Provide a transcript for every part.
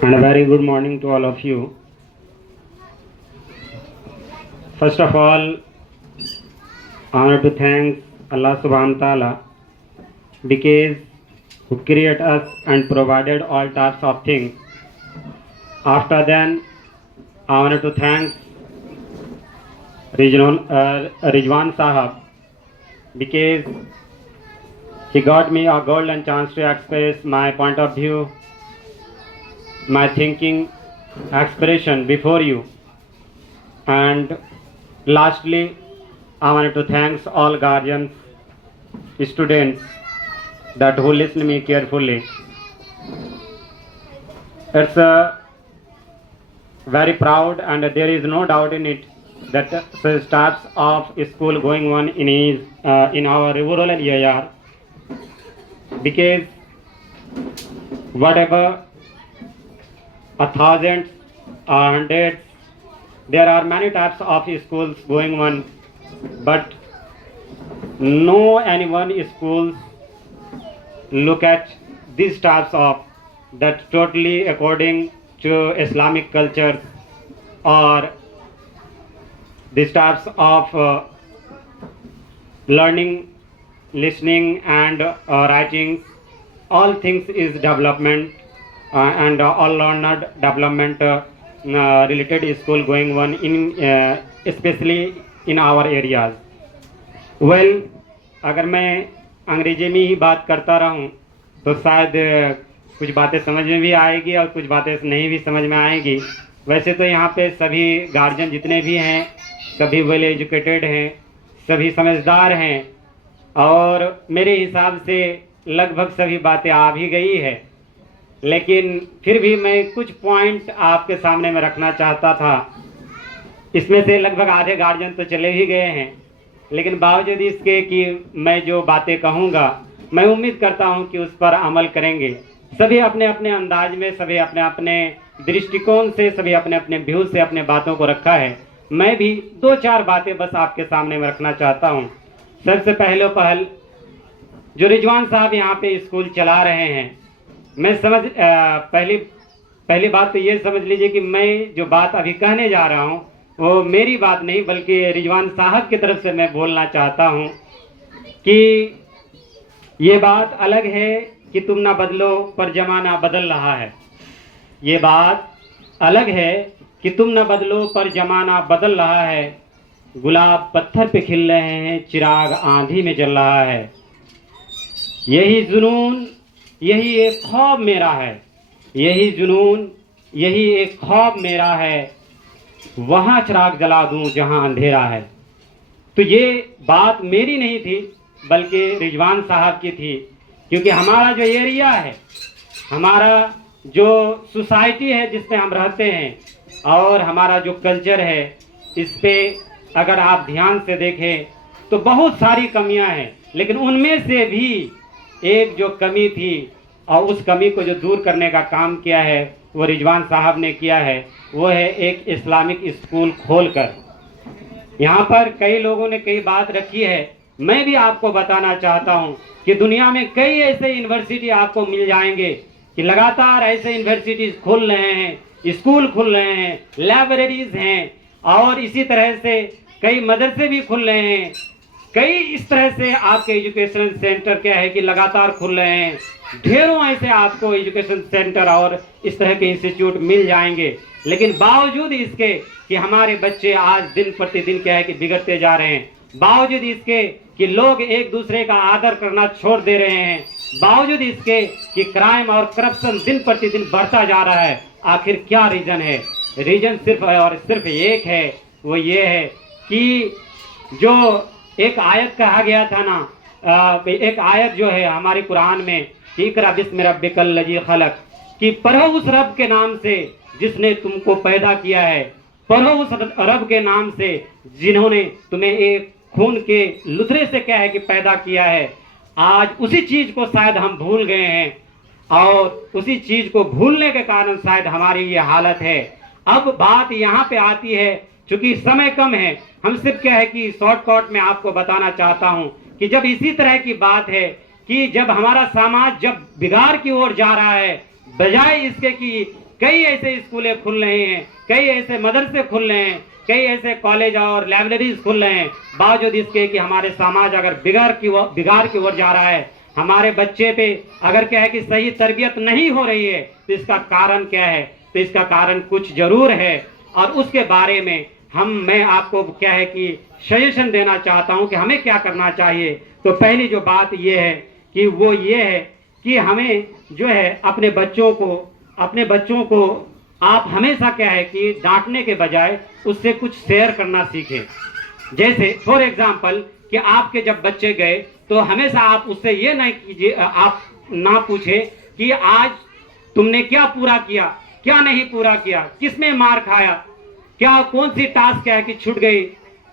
And a very good morning to all of you. First of all, I want to thank Allah subhanahu wa ta'ala because who created us and provided all types of things. After then, I wanted to thank Rizwan Sahab because he got me a golden chance to express my point of view, my thinking, expression before you. And lastly, I wanted to thank all guardians, students that who listen me carefully. It's very proud, and there is no doubt in it that such types of school going on in our rural area, because whatever thousands or hundreds, there are many types of schools going on, but no anyone schools look at these types of that totally according to Islamic culture, or these types of learning, listening and writing. All things is development and all learned development related school going on in especially in our areas. Well, अगर मैं अंग्रेजी में ही बात करता रहूं तो शायद कुछ बातें समझ में भी आएगी और कुछ बातें नहीं भी समझ में आएगी। वैसे तो यहाँ पे सभी गार्जियन जितने भी हैं सभी वेल एजुकेटेड हैं, सभी समझदार हैं, और मेरे हिसाब से लगभग सभी बातें आ भी गई है, लेकिन फिर भी मैं कुछ पॉइंट आपके सामने में रखना चाहता था। इसमें से लगभग आधे गार्जियन तो चले ही गए हैं, लेकिन बावजूद इसके कि मैं जो बातें कहूँगा मैं उम्मीद करता हूँ कि उस पर अमल करेंगे। सभी अपने अपने अंदाज में, सभी अपने अपने दृष्टिकोण से, सभी अपने अपने व्यू से अपने बातों को रखा है। मैं भी दो चार बातें बस आपके सामने में रखना चाहता हूँ। सबसे पहल जो रिजवान साहब यहाँ पे स्कूल चला रहे हैं, मैं पहली बात तो ये समझ लीजिए कि मैं जो बात अभी कहने जा रहा हूँ वो मेरी बात नहीं बल्कि रिजवान साहब की तरफ से मैं बोलना चाहता हूँ कि ये बात अलग है कि तुम ना बदलो पर जमाना बदल रहा है। ये बात अलग है कि तुम ना बदलो पर जमाना बदल रहा है। गुलाब पत्थर पे खिल रहे हैं, चिराग आंधी में जल रहा है। यही जुनून, यही एक ख्वाब मेरा है, यही जुनून, यही एक ख्वाब मेरा है, वहाँ चिराग जला दूं जहाँ अंधेरा है। तो ये बात मेरी नहीं थी बल्कि रिजवान साहब की थी, क्योंकि हमारा जो एरिया है, हमारा जो सोसाइटी है जिसमें हम रहते हैं और हमारा जो कल्चर है, इस पे अगर आप ध्यान से देखें तो बहुत सारी कमियां हैं, लेकिन उनमें से भी एक जो कमी थी और उस कमी को जो दूर करने का काम किया है वो रिजवान साहब ने किया है, वो है एक इस्लामिक स्कूल खोलकर। यहाँ पर कई लोगों ने कई बात रखी है, मैं भी आपको बताना चाहता हूँ कि दुनिया में कई ऐसे यूनिवर्सिटी आपको मिल जाएंगे कि लगातार ऐसे यूनिवर्सिटीज खुल रहे हैं, स्कूल खुल रहे हैं, लाइब्रेरीज हैं, और इसी तरह से कई मदरसे भी खुल रहे हैं। कई इस तरह से आपके एजुकेशन सेंटर क्या है कि लगातार खुल रहे हैं। ढेरों ऐसे आपको एजुकेशन सेंटर और इस तरह के इंस्टीट्यूट मिल जाएंगे, लेकिन बावजूद इसके कि हमारे बच्चे आज दिन प्रतिदिन क्या है कि बिगड़ते जा रहे हैं, बावजूद इसके कि लोग एक दूसरे का आदर करना छोड़ दे रहे हैं, बावजूद इसके कि क्राइम और करप्शन दिन प्रतिदिन बढ़ता जा रहा है, आखिर क्या रीजन है? रीजन सिर्फ और सिर्फ एक है, वो ये है कि जो एक आयत कहा गया था ना, एक आयत जो है हमारे कुरान में, इकरा बिस्मि रब्बिकल लजी खलक, कि पढ़ो उस रब के नाम से जिसने तुमको पैदा किया है, पढ़ो उस रब के नाम से जिन्होंने तुम्हें एक खून के लुथरे से क्या है कि पैदा किया है। आज उसी चीज को शायद हम भूल गए हैं और उसी चीज को भूलने के कारण शायद हमारी ये हालत है। अब बात यहाँ पे आती है, चूंकि समय कम है, हम सिर्फ क्या है कि शॉर्टकट में आपको बताना चाहता हूँ कि जब इसी तरह की बात है कि जब हमारा समाज जब बिगाड़ की ओर जा रहा है, बजाय इसके कि कई ऐसे स्कूलें खुल रहे हैं, कई ऐसे मदरसे खुल रहे हैं, कई ऐसे कॉलेज और लाइब्रेरीज खुल रहे हैं, बावजूद इसके कि हमारे समाज अगर बिगाड़ की ओर जा रहा है, हमारे बच्चे पे अगर क्या है कि सही तरबियत नहीं हो रही है, तो इसका कारण क्या है? तो इसका कारण कुछ जरूर है, और उसके बारे में मैं आपको क्या है कि सजेशन देना चाहता हूं कि हमें क्या करना चाहिए। तो पहली जो बात ये है कि वो ये है कि हमें जो है अपने बच्चों को आप हमेशा क्या है कि डांटने के बजाय उससे कुछ शेयर करना सीखें। जैसे फॉर एग्जाम्पल कि आपके जब बच्चे गए तो हमेशा आप उससे ये नहीं कीजिए, आप ना पूछे कि आज तुमने क्या पूरा किया, क्या नहीं पूरा किया, किसमें मार खाया, क्या कौन सी टास्क है कि छूट गई,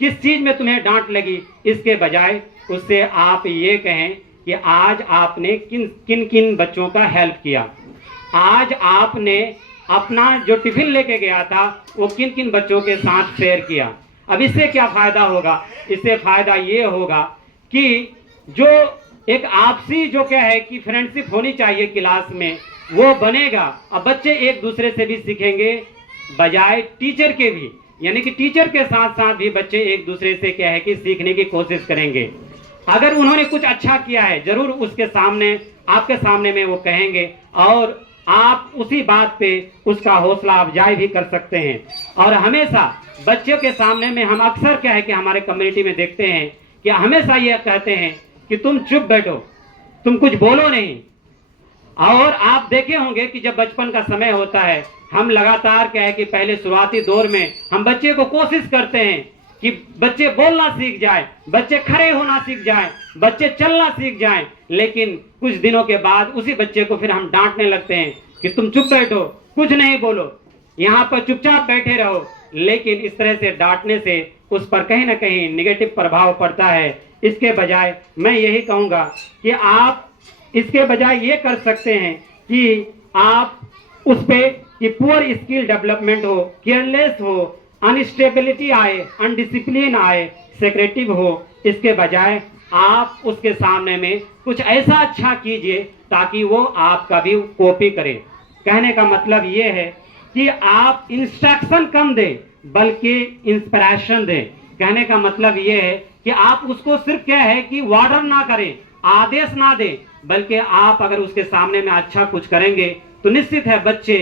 किस चीज में तुम्हें डांट लगी। इसके बजाय उससे आप ये कहें कि आज आपने किन किन किन बच्चों का हेल्प किया, आज आपने अपना जो टिफिन लेके गया था वो किन किन बच्चों के साथ शेयर किया। अब इससे क्या फायदा होगा? इससे फायदा ये होगा कि जो एक आपसी जो क्या है कि फ्रेंडशिप होनी चाहिए क्लास में, वो बनेगा। अब बच्चे एक दूसरे से भी सीखेंगे, बजाय टीचर के भी, यानी कि टीचर के साथ साथ भी बच्चे एक दूसरे से क्या है कि सीखने की कोशिश करेंगे। अगर उन्होंने कुछ अच्छा किया है, जरूर उसके सामने, आपके सामने में वो कहेंगे, और आप उसी बात पे उसका हौसला अफजाई भी कर सकते हैं। और हमेशा बच्चों के सामने में हम अक्सर क्या है कि हमारे कम्युनिटी में देखते हैं कि हमेशा ये कहते हैं कि तुम चुप बैठो, तुम कुछ बोलो नहीं। और आप देखे होंगे कि जब बचपन का समय होता है, हम लगातार क्या है कि पहले शुरुआती दौर में हम बच्चे को कोशिश करते हैं कि बच्चे बोलना सीख जाए, बच्चे खड़े होना सीख जाए, बच्चे चलना सीख जाए। लेकिन कुछ दिनों के बाद उसी बच्चे को फिर हम डांटने लगते हैं कि तुम चुप बैठो, कुछ नहीं बोलो, यहाँ पर चुपचाप बैठे रहो। लेकिन इस तरह से डांटने से उस पर कहीं ना कहीं निगेटिव प्रभाव पड़ता है। इसके बजाय मैं यही कहूँगा कि आप इसके बजाय ये कर सकते हैं कि आप उस पे कि पुअर स्किल डेवलपमेंट हो, केयरलेस हो, अनस्टेबिलिटी आए, अनडिसिप्लिन आए, सेक्रेटिव हो, इसके बजाय आप उसके सामने में कुछ ऐसा अच्छा कीजिए ताकि वो आपका भी कॉपी करे। कहने का मतलब ये है कि आप इंस्ट्रक्शन कम दें बल्कि इंस्पिरेशन दें। कहने का मतलब ये है कि आप उसको सिर्फ क्या है कि वार्डर ना करें, आदेश ना दें, बल्कि आप अगर उसके सामने में अच्छा कुछ करेंगे तो निश्चित है बच्चे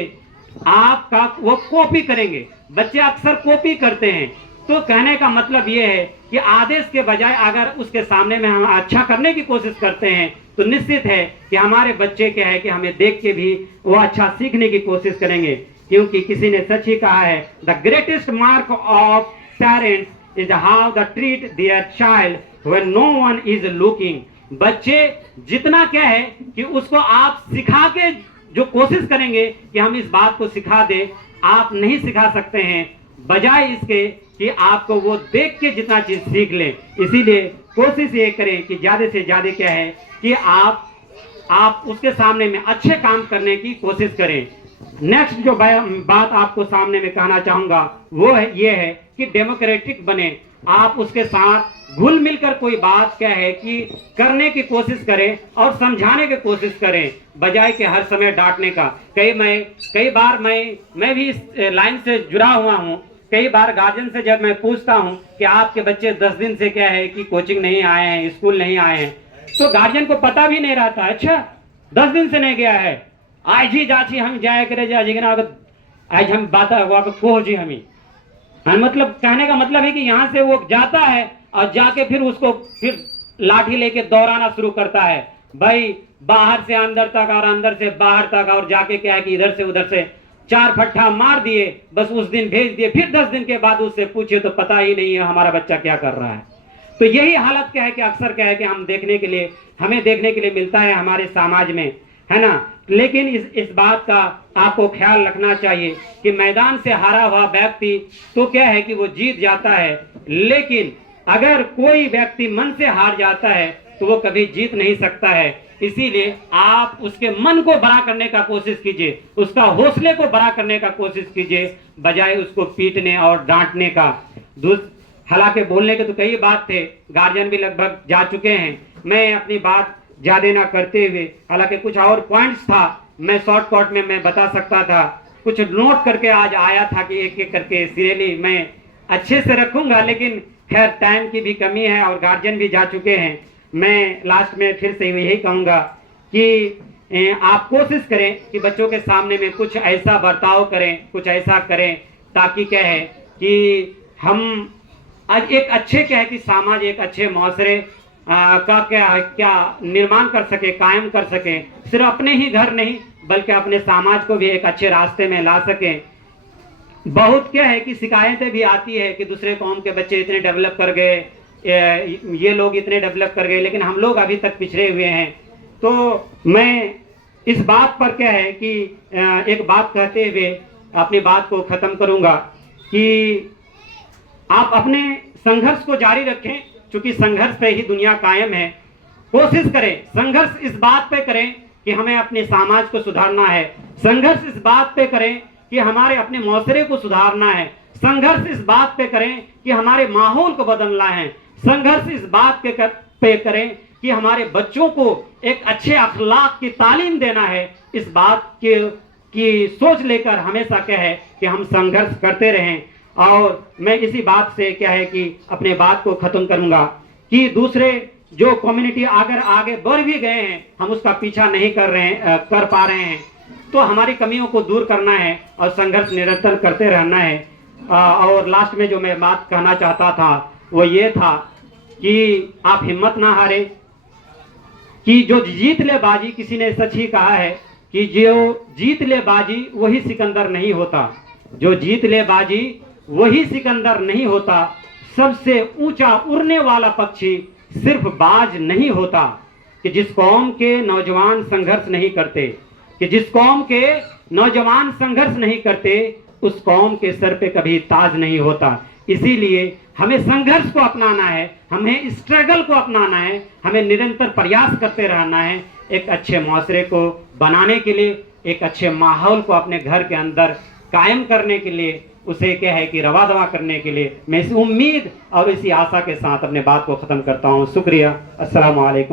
आपका वो कॉपी करेंगे। बच्चे अक्सर कॉपी करते हैं। तो कहने का मतलब ये है कि आदेश के बजाय अगर उसके सामने में हम अच्छा करने की कोशिश करते हैं तो निश्चित है कि हमारे बच्चे क्या है कि हमें देख के भी वो अच्छा सीखने की कोशिश करेंगे। क्योंकि किसी ने सच ही कहा है, the greatest mark of parents is how the treat their child when no one is looking. बच्चे जितना क्या है कि उसको आप सिखा के जो कोशिश करेंगे कि हम इस बात को सिखा दें, आप नहीं सिखा सकते हैं, बजाय इसके कि आपको वो देख के जितना चीज सीख ले। इसीलिए कोशिश ये करें कि ज्यादा से ज्यादा क्या है कि आप उसके सामने में अच्छे काम करने की कोशिश करें। नेक्स्ट जो बात आपको सामने में कहना चाहूंगा वो है ये है कि डेमोक्रेटिक बने। आप उसके साथ घुल मिलकर कोई बात क्या है कि करने की कोशिश करें और समझाने की कोशिश करें, बजाय कि हर समय डांटने का। कई बार मैं भी इस लाइन से जुड़ा हुआ हूँ। कई बार गार्जियन से जब मैं पूछता हूँ कि आपके बच्चे 10 दिन से क्या है कि कोचिंग नहीं आए हैं, स्कूल नहीं आए हैं, तो गार्जियन को पता भी नहीं रहता। अच्छा 10 दिन से नहीं गया है, आज ही जाची हम जाए करे आज हम बात को जी हमी। हाँ, मतलब कहने का मतलब है कि यहाँ से वो जाता है और जाके फिर उसको फिर लाठी लेके दौड़ाना शुरू करता है। भाई बाहर से अंदर तक और अंदर से बाहर तक, और जाके क्या है कि इधर से उधर से 4 फट्टा मार दिए, बस उस दिन भेज दिए। फिर 10 दिन के बाद उससे पूछे तो पता ही नहीं है हमारा बच्चा क्या कर रहा है। तो यही हालत क्या है कि अक्सर क्या है कि हमें देखने के लिए मिलता है हमारे समाज में, है ना। लेकिन इस बात का आपको ख्याल रखना चाहिए कि मैदान से हारा हुआ व्यक्ति तो क्या है कि वो जीत जाता है, लेकिन अगर कोई व्यक्ति मन से हार जाता है तो वो कभी जीत नहीं सकता है। इसीलिए आप उसके मन को बड़ा करने का कोशिश कीजिए, उसका हौसले को बड़ा करने का कोशिश कीजिए, बजाय उसको पीटने और डांटने का। हालांकि बोलने के तो कई बात थे, गार्जियन भी लगभग जा चुके हैं। मैं अपनी बात ज्यादा ना करते हुए, हालांकि कुछ और पॉइंट्स था मैं शॉर्टकट में मैं बता सकता था, कुछ नोट करके आज आया था कि एक एक करके सीरियली मैं अच्छे से रखूंगा, लेकिन खैर टाइम की भी कमी है और गार्जियन भी जा चुके हैं। मैं लास्ट में फिर से यही कहूँगा कि आप कोशिश करें कि बच्चों के सामने में कुछ ऐसा बर्ताव करें, कुछ ऐसा करें ताकि क्या है कि हम आज एक अच्छे क्या है कि समाज, एक अच्छे माशरे का क्या निर्माण कर सके, कायम कर सके। सिर्फ अपने ही घर नहीं बल्कि अपने समाज को भी एक अच्छे रास्ते में ला सके। बहुत क्या है कि शिकायतें भी आती है कि दूसरे कौम के बच्चे इतने डेवलप कर गए, ये लोग इतने डेवलप कर गए, लेकिन हम लोग अभी तक पिछड़े हुए हैं। तो मैं इस बात पर क्या है कि एक बात कहते हुए अपनी बात को खत्म करूंगा कि आप अपने संघर्ष को जारी रखें, क्योंकि संघर्ष पे ही दुनिया कायम है। कोशिश करें, संघर्ष इस बात पे करें कि हमें अपने समाज को सुधारना है, संघर्ष इस बात पे करें कि हमारे अपने माशरे को सुधारना है, संघर्ष इस बात पे करें कि हमारे माहौल को बदलना है, संघर्ष इस बात पे करें कि हमारे बच्चों को एक अच्छे अखलाक की तालीम देना है। इस बात की सोच लेकर हमेशा क्या है कि हम संघर्ष करते रहें। और मैं इसी बात से क्या है कि अपने बात को खत्म करूंगा कि दूसरे जो कम्युनिटी अगर आगे बढ़ भी गए हैं, हम उसका पीछा नहीं कर पा रहे हैं, तो हमारी कमियों को दूर करना है और संघर्ष निरंतर करते रहना है। और लास्ट में जो मैं बात कहना चाहता था वो ये था कि आप हिम्मत ना हारे, कि जो जीत ले बाजी, किसी ने सच ही कहा है कि जो जीत ले बाजी वही सिकंदर नहीं होता, जो जीत ले बाजी वही सिकंदर नहीं होता। सबसे ऊंचा उड़ने वाला पक्षी सिर्फ बाज नहीं होता। कि जिस कौम के नौजवान संघर्ष नहीं करते, कि जिस कौम के नौजवान संघर्ष नहीं करते, उस कौम के सर पे कभी ताज नहीं होता। इसीलिए हमें संघर्ष को अपनाना है, हमें स्ट्रगल को अपनाना है, हमें निरंतर प्रयास करते रहना है एक अच्छे माशरे को बनाने के लिए, एक अच्छे माहौल को अपने घर के अंदर कायम करने के लिए, उसे क्या है कि रवा दवा करने के लिए। मैं इस उम्मीद और इसी आशा के साथ अपने बात को ख़त्म करता हूँ। शुक्रिया। अस्सलाम वालेकुम।